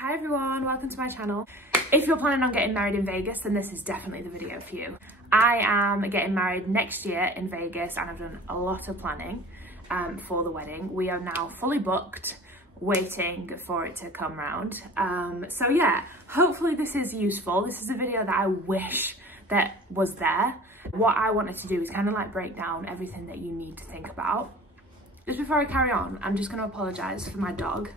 Hi everyone, welcome to my channel. If you're planning on getting married in Vegas, then this is definitely the video for you. I am getting married next year in Vegas and I've done a lot of planning for the wedding. We are now fully booked, waiting for it to come round. So yeah, hopefully this is useful. This is a video that I wish that was there. What I wanted to do is kind of like break down everything that you need to think about. Just before I carry on, I'm just going to apologise for my dog.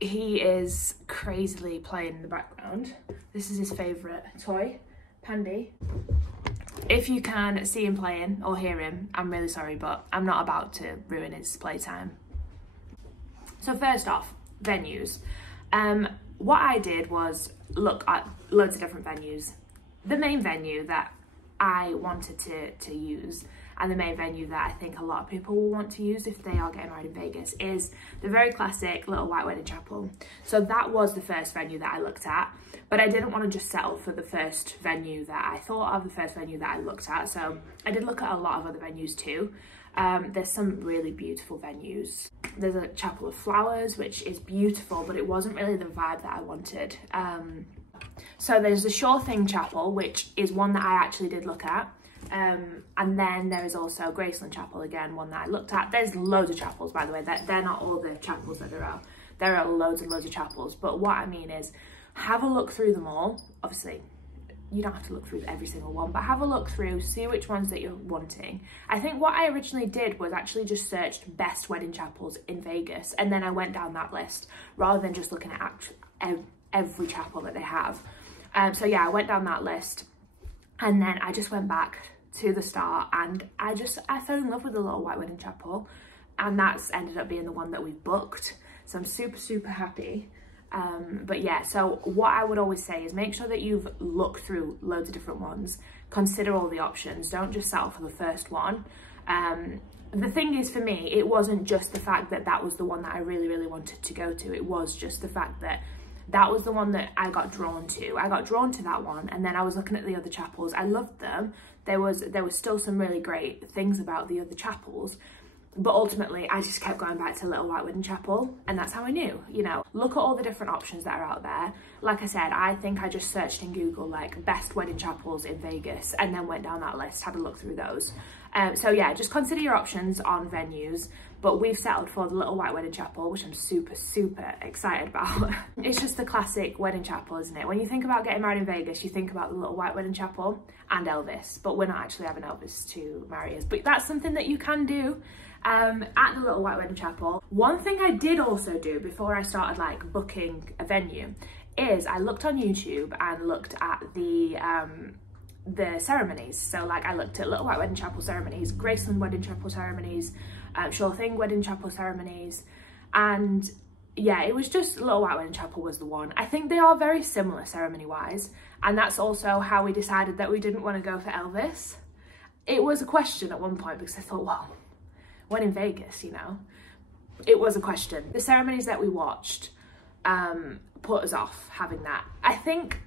He is crazily playing in the background. This is his favourite toy, Pandy. If you can see him playing or hear him, I'm really sorry, but I'm not about to ruin his playtime. So first off, venues. What I did was look at loads of different venues. The main venue that I wanted to use, and the main venue that I think a lot of people will want to use if they are getting married in Vegas, is the very classic Little White Wedding Chapel. So that was the first venue that I looked at, but I didn't want to just settle for the first venue that I thought of, the first venue that I looked at. So I did look at a lot of other venues too. There's some really beautiful venues. There's a Chapel of Flowers, which is beautiful, but it wasn't really the vibe that I wanted. So there's the Sure Thing Chapel, which is one that I actually did look at. And then there is also Graceland Chapel, again, one that I looked at. There's loads of chapels, by the way. They're not all the chapels that there are. There are loads and loads of chapels. But what I mean is, have a look through them all. Obviously, you don't have to look through every single one, but have a look through, see which ones that you're wanting. I think what I originally did was actually just searched best wedding chapels in Vegas, and then I went down that list rather than just looking at every chapel that they have. So yeah, I went down that list, and then I just went back to the start, and I fell in love with the Little White Wedding Chapel, and that's ended up being the one that we've booked. So I'm super happy. But yeah, so what I would always say is make sure that you've looked through loads of different ones, consider all the options, don't just settle for the first one. The thing is, for me, it wasn't just the fact that that was the one that I really wanted to go to. It was just the fact that that was the one that I got drawn to. I got drawn to that one, and then I was looking at the other chapels. I loved them. There was still some really great things about the other chapels, but ultimately I just kept going back to Little White Wedding Chapel, and that's how I knew, you know. Look at all the different options that are out there. Like I said, I think I just searched in Google like best wedding chapels in Vegas, and then went down that list, had a look through those. So yeah, just consider your options on venues, but we've settled for the Little White Wedding Chapel, which I'm super excited about. It's just the classic wedding chapel, isn't it? When you think about getting married in Vegas, you think about the Little White Wedding Chapel and Elvis, but we're not actually having Elvis to marry us. But that's something that you can do at the Little White Wedding Chapel. One thing I did also do before I started like booking a venue is I looked on YouTube and looked at the ceremonies. So like I looked at Little White Wedding Chapel ceremonies, Graceland Wedding Chapel ceremonies, Sure Thing Wedding Chapel ceremonies, and yeah, it was just Little White Wedding Chapel was the one. I think they are very similar ceremony wise, and that's also how we decided that we didn't want to go for Elvis. It was a question at one point because I thought, well, when in Vegas, you know, it was a question. The ceremonies that we watched put us off having that. I think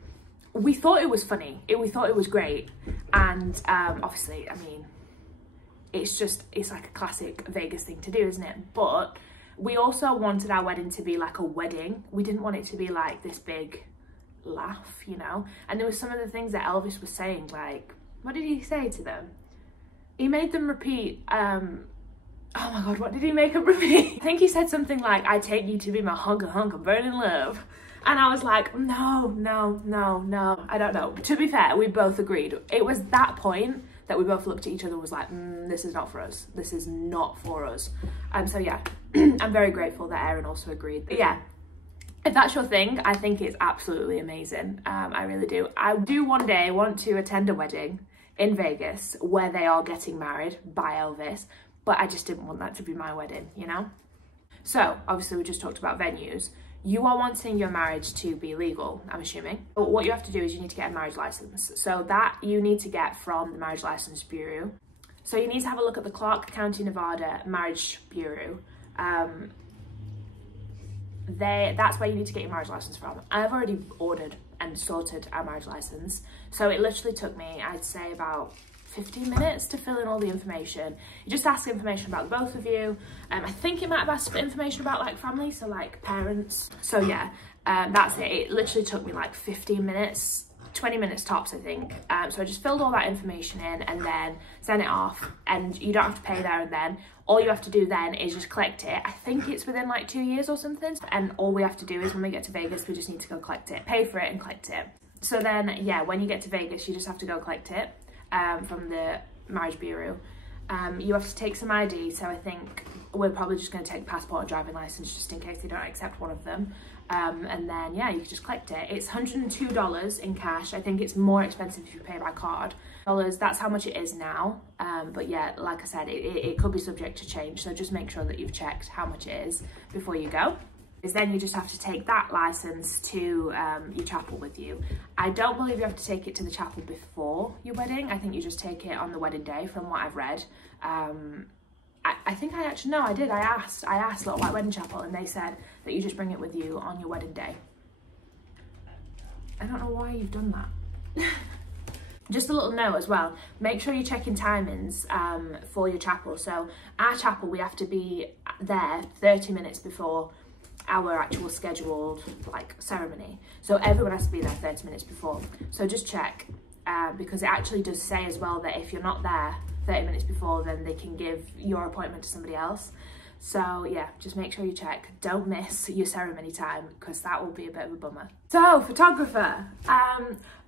we thought it was funny, we thought it was great, and obviously, I mean, it's like a classic Vegas thing to do, isn't it? But we also wanted our wedding to be like a wedding. We didn't want it to be like this big laugh, you know? And there was some of the things that Elvis was saying, like, what did he say to them? He made them repeat, oh my God, what did he make them repeat? I think he said something like, I take you to be my hunka burning love. And I was like, no, I don't know. To be fair, we both agreed. It was that point that we both looked at each other and was like, this is not for us. This is not for us. So yeah, I'm very grateful that Aaron also agreed. But yeah, if that's your thing, I think it's absolutely amazing. I really do. I do one day want to attend a wedding in Vegas where they are getting married by Elvis, but I just didn't want that to be my wedding, you know? So obviously we just talked about venues. You are wanting your marriage to be legal, I'm assuming. But what you have to do is you need to get a marriage license. So that you need to get from the Marriage License Bureau. So you need to have a look at the Clark County, Nevada Marriage Bureau. That's where you need to get your marriage license from. I've already ordered and sorted our marriage license. So it literally took me, I'd say about 15 minutes to fill in all the information. You just ask information about the both of you. I think it might have asked for information about like family, so like parents. So yeah, that's it. It literally took me like 15 minutes, 20 minutes tops, I think. So I just filled all that information in and then sent it off, and you don't have to pay there and then. All you have to do then is just collect it. I think it's within like 2 years or something. And all we have to do is when we get to Vegas, we just need to go collect it, pay for it and collect it. So then, yeah, when you get to Vegas, you just have to go collect it from the marriage bureau. You have to take some ID. So I think we're probably just going to take passport and driving license just in case they don't accept one of them. And then, yeah, you can just collect it. It's $102 in cash. I think it's more expensive if you pay by card. That's how much it is now. But yeah, like I said, it could be subject to change. So just make sure that you've checked how much it is before you go. Is then you just have to take that license to your chapel with you. I don't believe you have to take it to the chapel before your wedding. I think you just take it on the wedding day from what I've read. I think I actually, no, I did. I asked Little White Wedding Chapel and they said that you just bring it with you on your wedding day. I don't know why you've done that. Just a little note as well, make sure you're checking timings for your chapel. So our chapel, we have to be there 30 minutes before our actual scheduled like ceremony. So everyone has to be there 30 minutes before. So just check because it actually does say as well that if you're not there 30 minutes before, then they can give your appointment to somebody else. So yeah, just make sure you check. Don't miss your ceremony time because that will be a bit of a bummer. So photographer,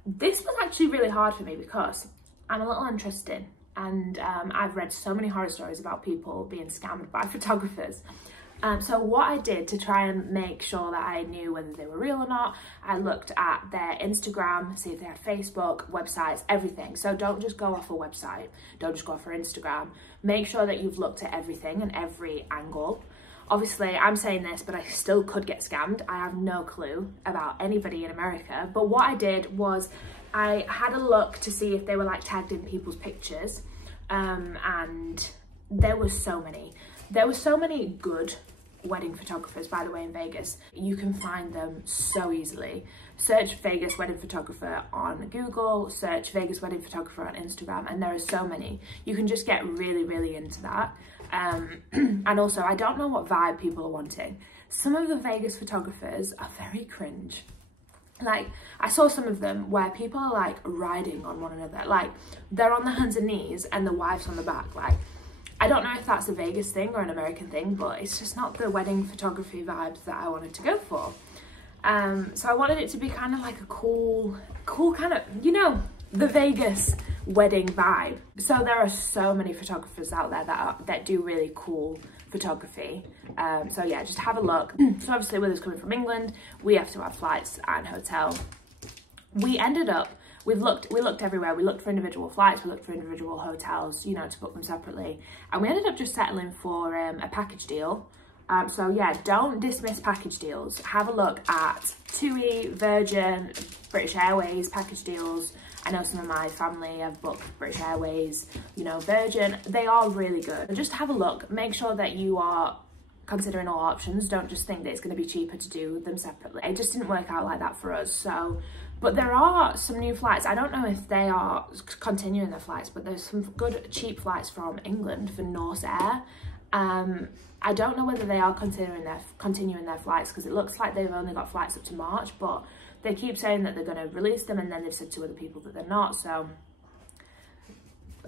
this was actually really hard for me because I'm a little untrusting and I've read so many horror stories about people being scammed by photographers. So what I did to try and make sure that I knew whether they were real or not, I looked at their Instagram, see if they had Facebook, websites, everything. So don't just go off a website, don't just go off their Instagram. Make sure that you've looked at everything and every angle. Obviously, I'm saying this, but I still could get scammed. I have no clue about anybody in America. But what I did was I had a look to see if they were like tagged in people's pictures. And there were so many. There were so many good wedding photographers, by the way, in Vegas. You can find them so easily. Search Vegas wedding photographer on Google, search Vegas wedding photographer on Instagram, and there are so many. You can just get really, really into that. And also, I don't know what vibe people are wanting. Some of the Vegas photographers are very cringe. Like, I saw some of them where people are like riding on one another. Like, they're on their hands and knees and the wife's on the back. Like, I don't know if that's a Vegas thing or an American thing, but it's just not the wedding photography vibes that I wanted to go for. So I wanted it to be kind of like a cool kind of, you know, the Vegas wedding vibe. So there are so many photographers out there that do really cool photography. So yeah, just have a look. So obviously with us coming from England, we have to have flights and hotel. We ended up, we looked everywhere. We looked for individual flights, we looked for individual hotels, you know, to book them separately. And we ended up just settling for a package deal. So yeah, don't dismiss package deals. Have a look at TUI, Virgin, British Airways package deals. I know some of my family have booked British Airways, you know, Virgin. They are really good. Just have a look. Make sure that you are considering all options. Don't just think that it's going to be cheaper to do them separately. It just didn't work out like that for us. So, but there are some new flights. I don't know if they are continuing their flights, but there's some good cheap flights from England for Norse Air. I don't know whether they are continuing their flights because it looks like they've only got flights up to March, but they keep saying that they're going to release them and then they've said to other people that they're not. So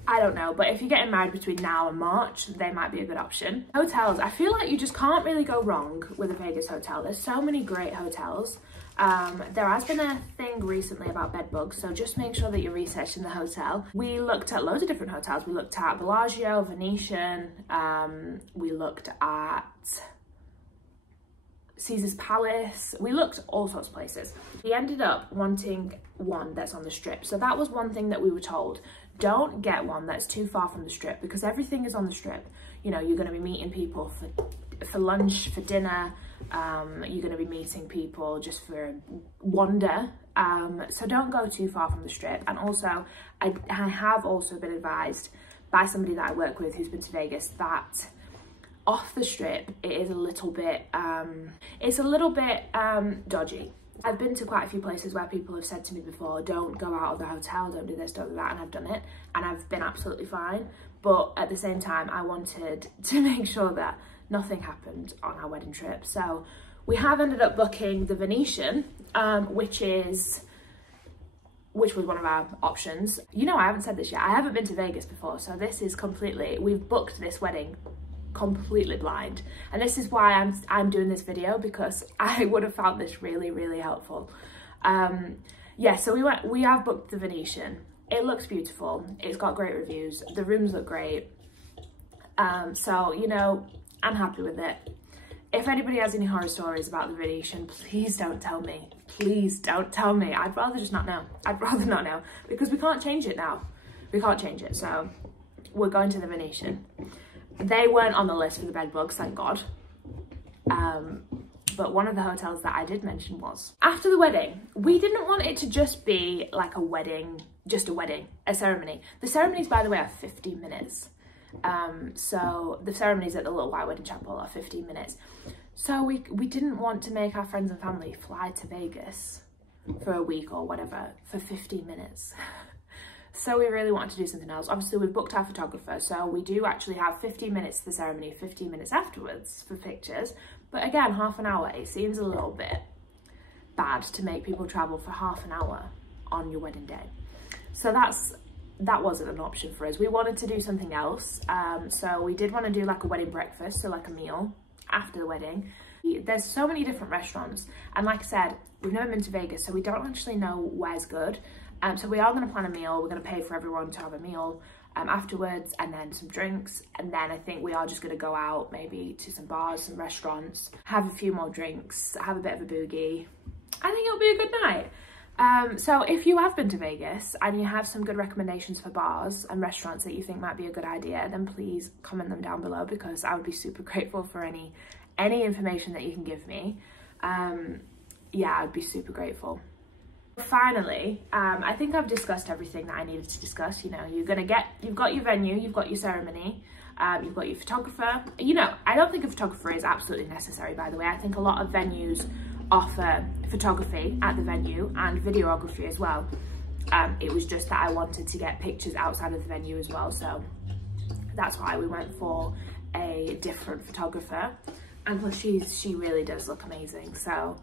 I don't know, but if you're getting married between now and March, they might be a good option. Hotels, I feel like you just can't really go wrong with a Vegas hotel. There's so many great hotels. There has been a thing recently about bed bugs, so just make sure that you're researching the hotel. We looked at loads of different hotels. We looked at Bellagio, Venetian, we looked at Caesar's Palace. We looked all sorts of places. We ended up wanting one that's on the Strip. So that was one thing that we were told. Don't get one that's too far from the Strip because everything is on the Strip. You know, you're going to be meeting people for lunch, for dinner. You're going to be meeting people just for wander. So don't go too far from the Strip. And also, I have also been advised by somebody that I work with who's been to Vegas that off the Strip, it is a little bit, dodgy. I've been to quite a few places where people have said to me before, don't go out of the hotel, don't do this, don't do that, and I've done it and I've been absolutely fine. But at the same time, I wanted to make sure that nothing happened on our wedding trip. So we have ended up booking the Venetian, which was one of our options. You know, I haven't said this yet. I haven't been to Vegas before, so this is we've booked this wedding completely blind, and this is why I'm doing this video, because I would have found this really, really helpful. Yeah, so we have booked the Venetian. It looks beautiful. It's got great reviews. The rooms look great. So, you know, I'm happy with it. If anybody has any horror stories about the Venetian, please don't tell me. Please don't tell me. I'd rather just not know. I'd rather not know, because we can't change it now. We can't change it, so we're going to the Venetian. They weren't on the list for the bed bugs, thank God. But one of the hotels that I did mention was. After the wedding, we didn't want it to just be like a wedding, a ceremony. The ceremonies, by the way, are 50 minutes. So the ceremonies at the Little White Wedding Chapel are 15 minutes. So we didn't want to make our friends and family fly to Vegas for a week or whatever for 15 minutes. So we really wanted to do something else. Obviously, we've booked our photographer, so we do actually have 15 minutes to the ceremony, 15 minutes afterwards for pictures. But again, half an hour, it seems a little bit bad to make people travel for half an hour on your wedding day. So that wasn't an option for us. We wanted to do something else. So we did want to do like a wedding breakfast, so like a meal after the wedding. There's so many different restaurants, and like I said, we've never been to Vegas, so we don't actually know where's good. So we are going to plan a meal. We're going to pay for everyone to have a meal afterwards, and then some drinks, and then I think we are just going to go out maybe to some bars, some restaurants, have a few more drinks, have a bit of a boogie. I think it'll be a good night. So if you have been to Vegas and you have some good recommendations for bars and restaurants that you think might be a good idea, then please comment them down below, because I would be super grateful for any information that you can give me. Yeah, I'd be super grateful. Finally, I think I've discussed everything that I needed to discuss. You know, you've got your venue, you've got your ceremony, you've got your photographer. You know, I don't think a photographer is absolutely necessary, by the way. I think a lot of venues offer photography at the venue and videography as well. It was just that I wanted to get pictures outside of the venue as well, so that's why we went for a different photographer. And plus she really does look amazing, so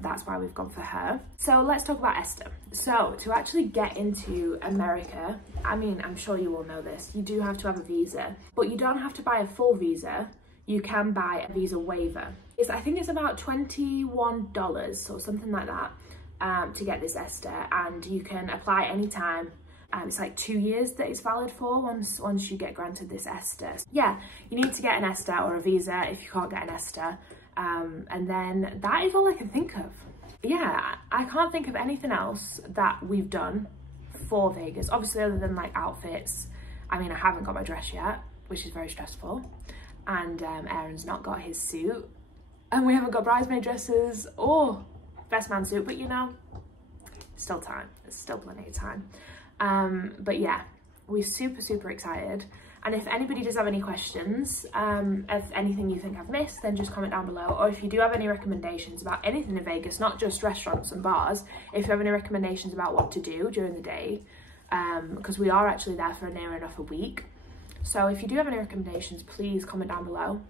that's why we've gone for her. So let's talk about Esther. So to actually get into America, I mean, I'm sure you all know this, you do have to have a visa, but you don't have to buy a full visa. You can buy a visa waiver. I think it's about $21 or something like that to get this Esther, and you can apply anytime. It's like 2 years that it's valid for once you get granted this Esther. Yeah, you need to get an Esther or a visa if you can't get an Esther. And then that is all I can think of. Yeah, I can't think of anything else that we've done for Vegas, obviously, other than like outfits. I mean, I haven't got my dress yet, which is very stressful, and Aaron's not got his suit, and we haven't got bridesmaid dresses or best man suit, but you know, still time, there's still plenty of time. But yeah, we're super excited. And if anybody does have any questions, if anything you think I've missed, then just comment down below. Or if you do have any recommendations about anything in Vegas, not just restaurants and bars, if you have any recommendations about what to do during the day, because we are actually there for near enough a week. So if you do have any recommendations, please comment down below.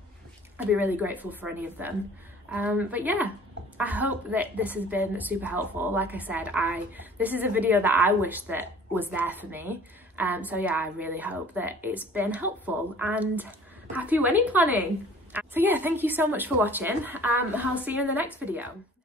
I'd be really grateful for any of them. But yeah, I hope that this has been super helpful. Like I said, this is a video that I wish that was there for me. So yeah, I really hope that it's been helpful, and happy wedding planning. So yeah, thank you so much for watching. I'll see you in the next video.